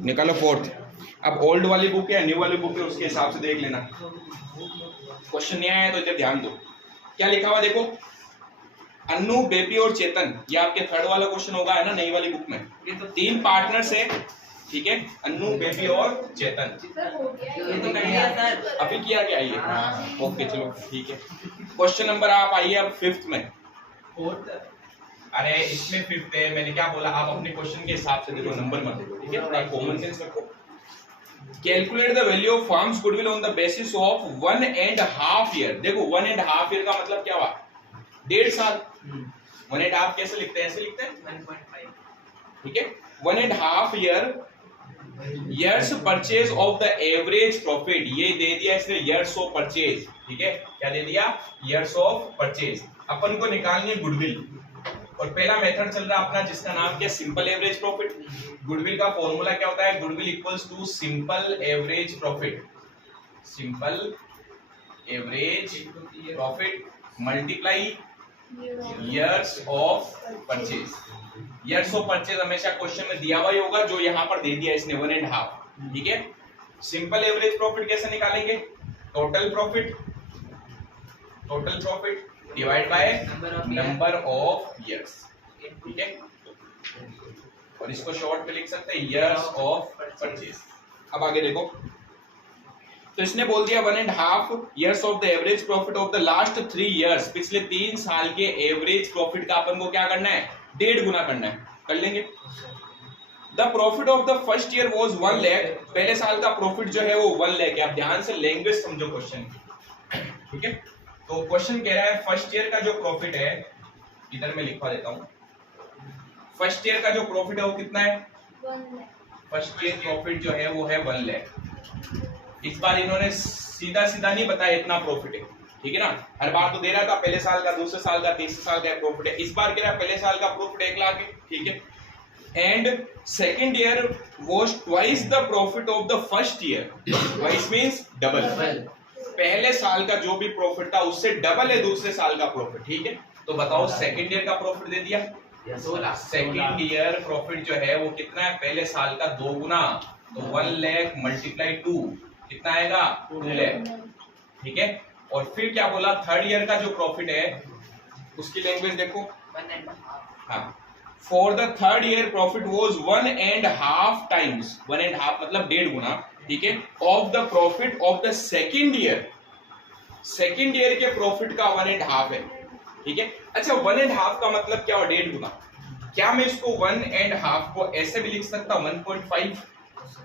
निकालो फोर्थ। अब ओल्ड वाली बुक है न्यू वाली बुक है उसके हिसाब से देख लेना। क्वेश्चन नहीं आया तो इधर ध्यान दो, क्या लिखा हुआ देखो, अन्नू, बेबी और चेतन, ये आपके थर्ड वाला क्वेश्चन होगा है ना नई वाली बुक में। ये तो 3 पार्टनर्स है, ठीक है, अन्नू, बेबी और चेतन। ये तो कर लिया सर, अभी किया क्या ये? ओके चलो ठीक है। क्वेश्चन नंबर आप आइए अब 5th में। अरे इसमें 5th है, मैंने क्या बोला, आप अपने क्वेश्चन के हिसाब से देखो, नंबर मत देखो, ठीक है, थोड़ा कॉमन सेंस रखो। Calculate the value of firms goodwill on the basis of 1.5 year. देखो 1.5 ईयर का मतलब क्या हुआ, 1.5 साल। 1.5 कैसे लिखते हैं, ऐसे लिखते हैं 1.5, ठीक है। 1.5 years purchase of the average profit, ये दे दिया इसने ईयर्स ऑफ परचेज, ठीक है, क्या दे दिया, ईयर्स ऑफ परचेज। अपन को निकालनी है गुडविल, और पहला मेथड चल रहा है अपना जिसका नाम क्या, सिंपल एवरेज प्रॉफिट। गुडविल का फॉर्मूला क्या होता है, goodwill equals to simple average profit, simple average profit multiply years of purchase. Years of purchase हमेशा क्वेश्चन में दिया हुआ ही होगा, जो यहाँ पर दे दिया इसने 1.5, ठीक है। सिंपल एवरेज प्रॉफिट कैसे निकालेंगे, total profit divide by number of years, ठीक है, और इसको शॉर्ट में लिख सकते हैं ईयर्स ऑफ परचेज। अब आगे देखो, तो इसने बोल दिया 1.5 years of the average profit of the last 3 years, पिछले 3 साल के एवरेज प्रॉफिट का अपन को क्या करना है, 1.5 गुना करना है, कर लेंगे। The profit of the first year was 1 lakh, पहले साल का प्रॉफिट जो है वो 1 लाख है। अब ध्यान से लैंग्वेज समझो क्वेश्चन, ठीक है। तो क्वेश्चन कह रहा है फर्स्ट ईयर का जो प्रॉफिट है, इधर मैं लिखवा देता हूं, फर्स्ट ईयर का जो प्रॉफिट है वो कितना है, 1 लाख। फर्स्ट ईयर प्रॉफिट जो है वो है 1 लाख। इस बार इन्होंने सीधा सीधा नहीं बताया इतना प्रॉफिट है, ठीक है ना, हर बार तो दे रहा था पहले साल का, दूसरे साल का, तीसरे साल का प्रॉफिट है। इस बार कह रहा है पहले साल का प्रॉफिट 1 लाख है, ठीक है। And second year was twice the profit of the first year, twice means double, पहले साल का जो भी प्रॉफिट था उससे डबल है दूसरे साल का प्रॉफिट, ठीक है। तो बताओ सेकंड ईयर का प्रॉफिट दे दिया 16, सेकंड ईयर प्रॉफिट जो है वो कितना है, पहले साल का 2 गुना, तो 1 लाख मल्टीप्लाई 2 कितना आएगा, 2 लाख, ठीक है। और फिर क्या बोला, थर्ड ईयर का जो प्रॉफिट है उसकी लैंग्वेज देखो, 1.5, हाँ, for the third year profit was 1.5 times, 1.5 मतलब 1.5 गुना, ठीक है, of the profit of the second year, second year के प्रॉफिट का 1.5 है, ठीक है। अच्छा 1.5 का मतलब क्या हुआ, 1.5 गुना। क्या मैं इसको 1.5 को ऐसे भी लिख सकता हूं 1.5,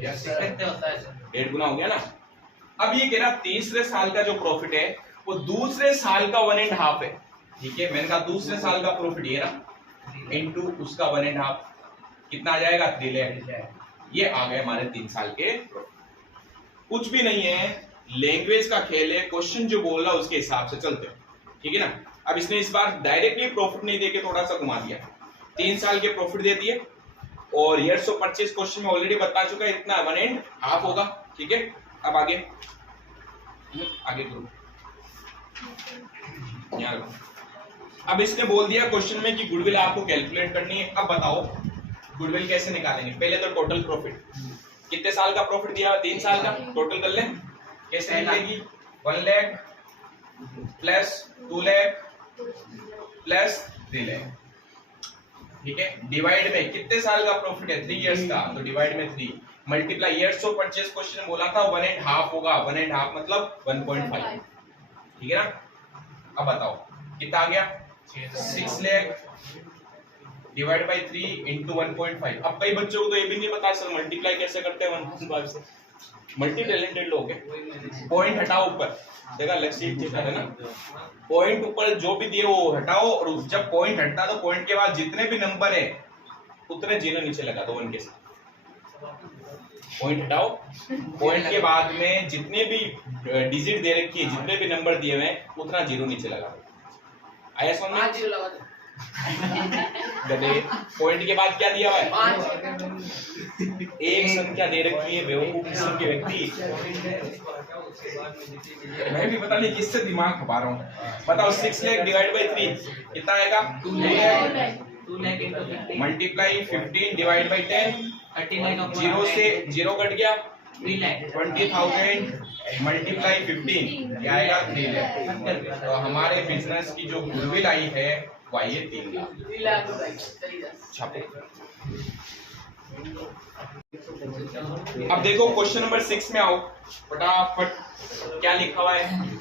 1.5 गुना हो गया ना। अब ये कह रहा तीसरे साल का जो प्रॉफिट है वो दूसरे साल का 1.5 है, ठीक है। मैंने कहा दूसरे साल का प्रॉफिट ये ना इनटू उसका 1.5 कितना आ जाएगा, 3 लाख। ये आ गए हमारे 3 साल के प्रॉफिट। कुछ भी नहीं है, लैंग्वेज का खेल है, क्वेश्चन जो बोल रहा है उसके हिसाब से चलते हो, ठीक है ना। अब इसने इस बार डायरेक्टली प्रॉफिट नहीं देके थोड़ा सा घुमा दिया, 3 साल के प्रॉफिट दे दिए, और ईयर्स ऑफ परचेज क्वेश्चन में ऑलरेडी बता चुका है इतना 1.5 होगा, ठीक है। अब आगे करो, यहाँ रखो। अब इसने बोल दिया क्वेश्चन में कि गुडविल आपको कैलकुलेट करनी है। अब बताओ गुडविल कैसे निकालेंगे, पहले तो टोटल प्रॉफिट, कितने साल का प्रॉफिट दिया, 3 साल का, टोटल कर लें, कैसे निकलेगी, 1 लाख प्लस 2 लाख प्लस 3 लाख, ठीक है, डिवाइड में कितने साल का प्रॉफिट है, 3 इयर्स का, तो डिवाइड में 3, multiply years of purchase question बोला था 1.5 होगा, 1.5 मतलब 1.5, ठीक है ना। अब बताओ कितना आ गया, 6 लाख डिवाइड बाय 3 इंटू 1.5। अब कई बच्चों को तो ये भी नहीं पता सर मल्टीप्लाई कैसे करते हैं 1.5 से, मल्टी टैलेंटेड लोग हैं। पॉइंट हटाओ ऊपर, देखा लक्ष्य है ना, पॉइंट ऊपर जो भी दिए वो हटाओ, और जब पॉइंट हटता तो पॉइंट के बाद जितने भी नंबर है उतने जीरो नीचे लगा दो 1 के साथ। पॉइंट हटाओ, पॉइंट के बाद में जितने भी डिजिट दे रखी है, जितने भी नंबर दिए हुए हैं उतना जीरो नीचे लगा दो। आया समझ में, 5 जीरो लगा दो, गधे। पॉइंट के बाद क्या दिया हुआ है, 5, एक संख्या दे रखी है, बेवकूफ किस्म के व्यक्ति। मैं भी पता नहीं किससे दिमाग खपा रहा हूँ। बताओ 6 लाख डिवाइड बाय 3 कितना आएगा, 2 lakh. 2 lakh into 15 multiply 15 divide by 10, 39 zero से जीरो कट गया, 3 लाख 20,000 मल्टीप्लाई 15 क्या आएगा 3 लाख। तो हमारे बिजनेस की जो गुडविल आई है वो आई है 3 लाख। 3 लाख छापो। अब देखो क्वेश्चन नंबर 6 में आओ, फटाफट क्या लिखा हुआ है।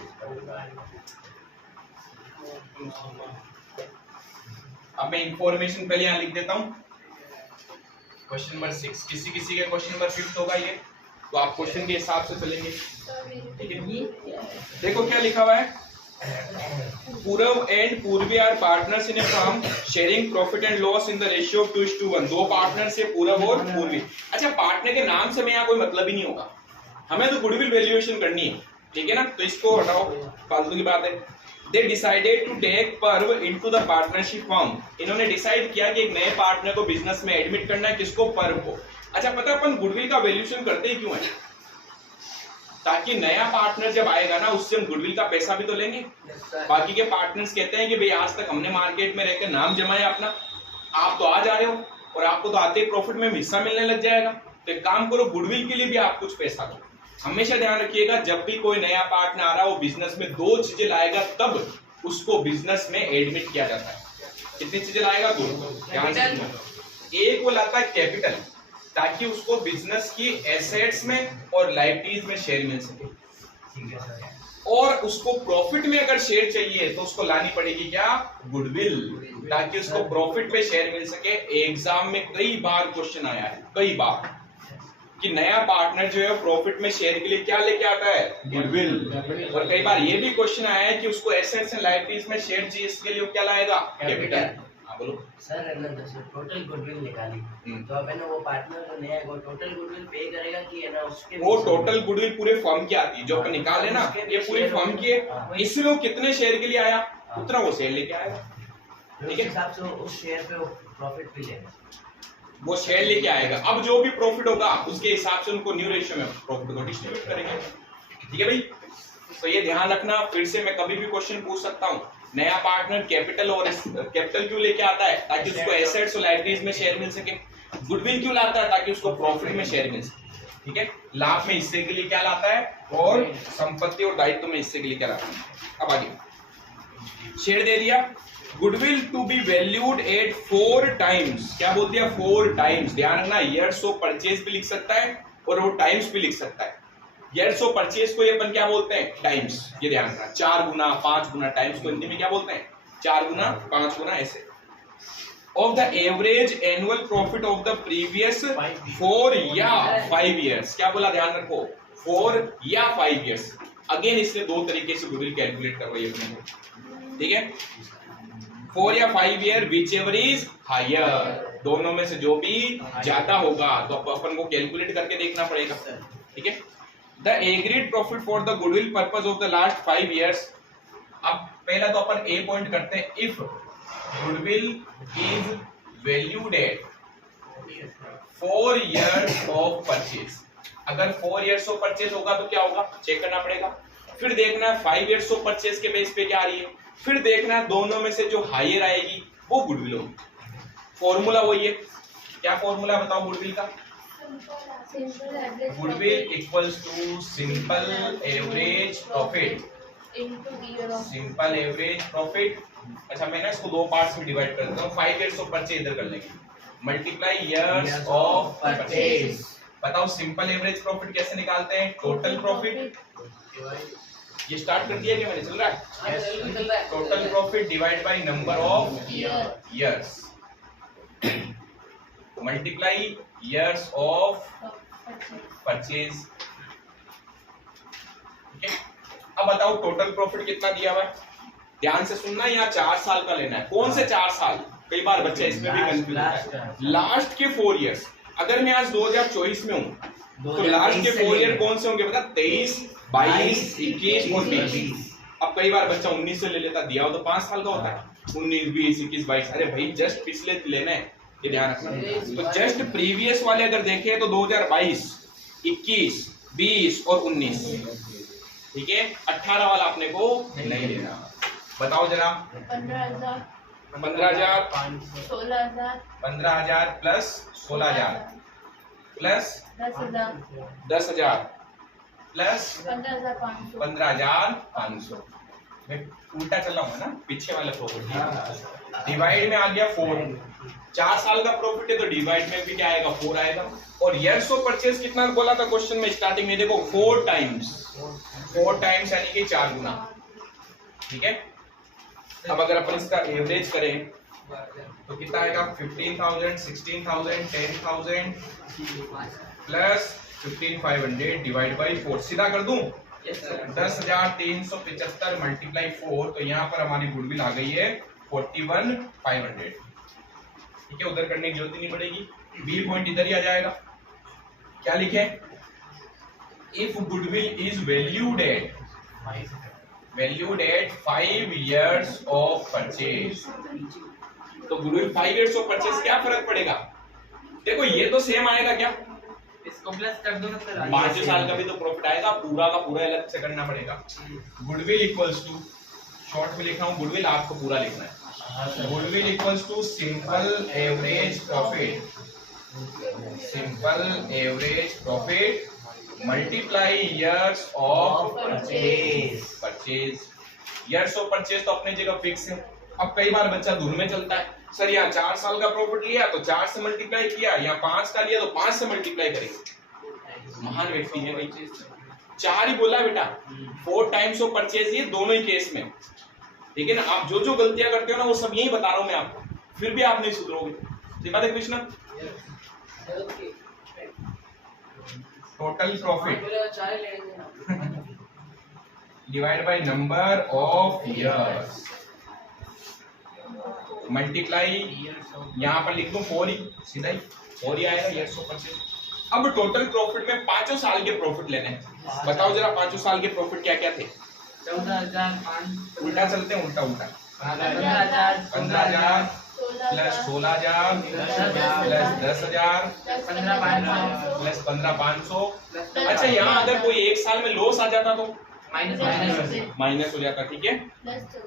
अब मैं इंफॉर्मेशन पहले यहाँ लिख देता हूँ। क्वेश्चन नंबर 6, किसी किसी का क्वेश्चन नंबर 5 होगा ये, तो आप क्वेश्चन के हिसाब से चलेंगे, ठीक है। देखो क्या लिखा हुआ है, Purav and Purvi are partners in a firm sharing profit and loss in the ratio of 2:1। दो पार्टनर से पूरव और पूर्वी। अच्छा, पार्टनर के नाम से में यहाँ कोई मतलब ही नहीं होगा, हमें तो गुडविल वैल्यूएशन करनी है, ठीक है ना। तो इसको हटाओ, फालतू की बात है। They decided to take पर्व into the partnership firm। इन्होंने डिसाइड किया कि एक नए पार्टनर को बिजनेस में एडमिट करना है, किसको, पर्व को। अच्छा, पता है अपन गुडविल का वैल्यूएशन करते ही क्यों है, ताकि नया पार्टनर जब आएगा ना उससे हम गुडविल का पैसा भी तो लेंगे। बाकी के पार्टनर्स कहते हैं कि भाई आज तक हमने मार्केट में रहकर नाम जमाया अपना, आप तो आ जा रहे हो और आपको तो आते ही प्रॉफिट में हिस्सा मिलने लग जाएगा। तो एक काम करो, गुडविल के लिए भी आप कुछ पैसा दो। हमेशा ध्यान रखिएगा, जब भी कोई नया पार्टनर आ रहा है वो बिजनेस में 2 चीजें लाएगा तब उसको बिजनेस में एडमिट किया जाता है। कितनी चीजें लाएगा? 2। ध्यान से सुनो। एक वो लाता है कैपिटल, ताकि उसको बिजनेस की एसेट्स में और लायबिलिटीज में शेयर मिल सके, और उसको प्रॉफिट में अगर शेयर चाहिए तो उसको लानी पड़ेगी क्या? गुडविल, ताकि उसको प्रॉफिट में शेयर मिल सके। एग्जाम में कई बार क्वेश्चन आया है, कई बार, कि नया पार्टनर जो है प्रॉफिट में शेयर के लिए क्या लेके आता है? गुडविल। और कई बार ये भी क्वेश्चन आया है कि उसको एसेट्स एंड लायबिलिटीज में शेयर चाहिए, इसके लिए वो क्या लाएगा? कैपिटल। हाँ बोलो सर, टोटल गुडविल निकाली तो अब है ना वो पार्टनर जो नया है वो टोटल गुडविल पे करेगा कि है ना उसके वो टोटल गुडविल पूरे फर्म की आती है, जो अपन निकाले ना, ये पूरी फर्म की है। इसमें वो कितने शेयर के लिए आया उतना वो शेयर लेके आएगा, ठीक है। हिसाब से उस शेयर पे वो प्रॉफिट भी लेगा, वो शेयर लेके आएगा। अब जो भी प्रॉफिट होगा उसके हिसाब से उनको न्यू रेशियो में प्रॉफिट को डिस्ट्रीब्यूट करेंगे, ठीक है भाई। तो ये ध्यान रखना, फिर से मैं कभी भी क्वेश्चन पूछ सकता हूँ, नया पार्टनर कैपिटल और कैपिटल क्यों लेके आता है? ताकि उसको एसेट्स और लायबिलिटीज में शेयर मिल सके। गुडविल क्यों लाता है? ताकि उसको प्रॉफिट में शेयर मिल सके, ठीक है। लाभ में हिस्से के लिए क्या लाता है, और संपत्ति और दायित्व में हिस्से के लिए क्या लाता है। अब आगे शेयर दे दिया। Goodwill to be valued at 4 times. क्या बोल दिया? 4 टाइम्स। ध्यान रखना, ईयर्स ऑफ परचेज भी लिख सकता है और वो टाइम्स भी लिख सकता है। ईयर्स ऑफ परचेज को ये अपन क्या बोलते हैं? टाइम्स। ये ध्यान रखना, 4 गुना 5 गुना। टाइम्स को हिंदी में क्या बोलते हैं? 4 गुना 5 गुना, ऐसे। Of the average annual profit of the previous 4 या 5 ईयर्स। क्या बोला? ध्यान रखो, 4 या 5 ईयर्स। अगेन इसने 2 तरीके से गुडविल कैलकुलेट कर रही है अपने को, ठीक है। 4 या 5 year, whichever is higher. दोनों में से जो भी ज्यादा होगा तो अपन को कैलकुलेट करके देखना पड़ेगा, ठीक है। The agreed profit for the goodwill purpose of the last 5 years. अब पहला तो अपन ए पॉइंट करते हैं, if goodwill is valued at 4 years of purchase. अगर 4 ईयर्स ऑफ परचेज होगा तो क्या होगा? चेक करना पड़ेगा। फिर देखना है 5 ईयर्स ऑफ परचेज के बेस पे क्या आ रही है। फिर देखना है दोनों में से जो हायर आएगी वो गुडविल होगी। फॉर्मूला वही है। क्या फॉर्मूला बताओ गुडविल का? Goodwill equals to simple average profit, simple average profit. अच्छा, मैं ना इसको 2 पार्ट्स में डिवाइड कर देता हूँ। 5 ईयर्स ऑफ परचेज इधर कर लेंगे, मल्टीप्लाई ईयर्स ऑफ परचेज। बताओ सिंपल एवरेज प्रॉफिट कैसे निकालते हैं? Total profit. ये स्टार्ट कर दिया क्या मैंने? चल रहा है। Total profit divide by number of years, multiply years of purchase, ठीक है। अब बताओ टोटल प्रॉफिट कितना दिया हुआ है? ध्यान से सुनना, यहाँ 4 साल का लेना है। कौन से 4 साल? कई बार बच्चा इसमें भी कंफ्यूज होता है। लास्ट के 4 ईयर्स। अगर मैं आज 2024 में हूँ तो लास्ट के 4 ईयर कौन से होंगे? बता, 23, 22, 21 और 20। अब कई बार बच्चा 19 से ले लेता, दिया हो तो 5 साल का होता है। 19, 20, 21, 22। अरे भाई जस्ट पिछले लेना है, ये ध्यान रखना। तो जस्ट प्रीवियस वाले अगर देखें तो 2022, 21, 20 और 19, ठीक है। 18 वाला अपने को नहीं लेना। बताओ जरा। 15,000 16,000 15,000 प्लस 16,000 प्लस 10,000 10,000 प्लस 15,500 15,500। मैं उल्टा चल रहा हूँ ना, पीछे वाला प्रॉफिट डिवाइड में आ गया 4। 4 साल का प्रॉफिट है तो डिवाइड में भी क्या आएगा, 4 आएगा। और ईयर्स ऑफ परचेज कितना बोला था क्वेश्चन में स्टार्टिंग में, देखो 4 टाइम्स यानी कि 4 गुना। ठीक है, अब अगर अपन इसका एवरेज करें तो कितना आएगा, 15,000 16,000 10,000 प्लस 15,500 डिवाइड बाई 4। सीधा कर दूं, 10,375 मल्टीप्लाई 4, तो यहाँ पर हमारी गुडविल आ गई है 41,500। ठीक है, उधर करने की जरूरत ही नहीं पड़ेगी, बी पॉइंट इधर ही आ जाएगा। क्या लिखे, if goodwill is valued at 5 years of purchase, तो गुडविल 5 years ऑफ परचेज क्या फर्क पड़ेगा, देखो ये तो सेम आएगा क्या, इसको प्लस कर दो ना फिर 5 साल का भी तो प्रॉफिट आएगा, पूरा का पूरा अलग से करना पड़ेगा। गुडविल इक्वल्स टू, शॉर्ट में लिखा हूं गुडविल, आपको पूरा लिखना है। Goodwill equals to simple average profit multiply years of purchase. Years of purchase तो अपनी जगह फिक्स है। अब कई बार बच्चा धुन में चलता है, सर यहाँ 4 साल का प्रॉफिट लिया तो 4 से मल्टीप्लाई किया, यहाँ 5 का लिया तो 5 से मल्टीप्लाई करेंगे। महान व्यक्ति है भाई, 4 ही बोला बेटा, 4 टाइम्स ऑफ परचेज ये दोनों ही केस में। ठीक है ना, आप जो जो गलतियां करते हो ना वो सब यही बता रहा हूं मैं आपको, फिर भी आप नहीं सुधरोगे। ठीक है Krishna, total profit divide by number of years multiply, यहाँ पर लिख दूं 4 ही, सीधा ही 4 ही आएगा ईयर्स ऑफ परचेज। अब टोटल प्रॉफिट में 5 साल के प्रॉफिट लेने हैं, बताओ जरा 5 साल के प्रॉफिट क्या क्या थे। 14,500 उल्टा चलते हैं, उल्टा 15,000 15,000 प्लस 16,000 प्लस 10,000 15,500 प्लस 15,500। अच्छा, यहाँ अगर कोई एक साल में लॉस आ जाता तो माइनस हो जाता। ठीक है,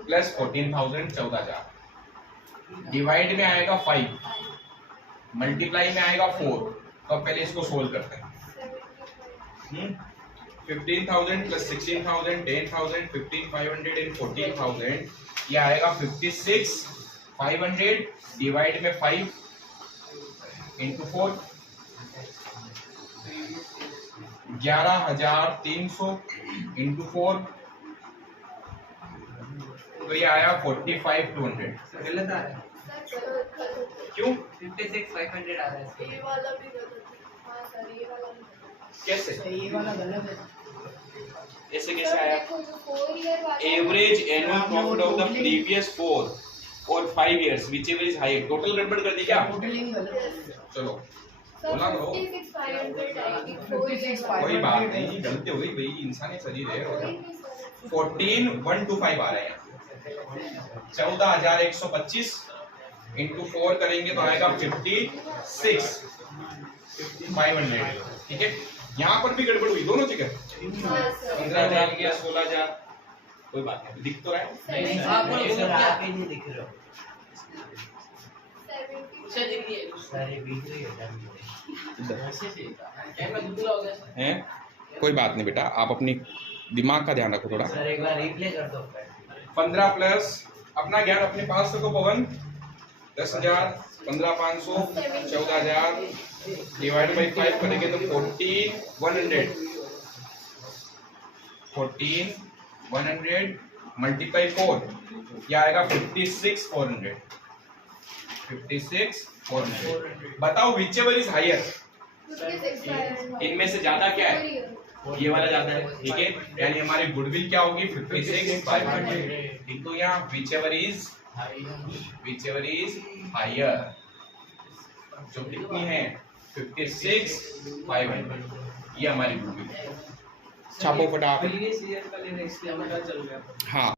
प्लस 14,000 14,000 डिवाइड में आएगा 5, मल्टीप्लाई में आएगा 4। तो पहले इसको सोल्व करते हैं। 15,000 प्लस 16,000 10,000 15,500 एंड 14,000, ये आएगा 56,500 डिवाइड में 5 इंटू 4, 11,300 इंटू 4, तो ये आया 45,200। गलत आ रहा है, क्यों, 56,500 आ रहा है। ये वाला भी गलत है। हाँ सर, ये वाला भी गलत कैसे, है। ये वाला गलत है। ऐसे कैसे आया, देखो जो 4 ईयर वाला average annual profit of the previous 4 और 5 years whichever is higher, total गड़बड़ कर दी क्या, टोटलिंग गलत है। चलो सर बोला करो, 56,500 आएगी 4 ईयर वाला। कोई बात नहीं, गलती हो गई भाई, इंसान शरीर है। 14,125 आ रहे हैं, 14,125 इंटू 4 करेंगे तो आएगा 56,500। ठीक है, यहाँ पर भी गड़बड़ हुई दोनों जगह, 15,000 गया 16,000, कोई बात नहीं, दिख तो रहा है। नहीं सर, आप ही नहीं दिख रहे हो। सर ये वीडियो ही हटा दीजिए। हैं, कोई बात नहीं बेटा, आप अपनी दिमाग का ध्यान रखो थोड़ा। सर एक बार रिप्ले कर दो। 15 प्लस अपना ज्ञान अपने पास रखो पवन, 10,000 15,500 14,000 डिवाइड बाई 5 करेंगे तो 14,100 मल्टीप्लाई 4, यह आएगा 56,400। बताओ whichever is higher, इनमें से ज्यादा क्या है, ये वाला ज्यादा है। ठीक है, यानी हमारी गुडविल क्या होगी 56,500 इंटू यहाँ whichever is higher, जो कितनी है 56,500, ये हमारी गुडविल। छापो फटाफट। हाँ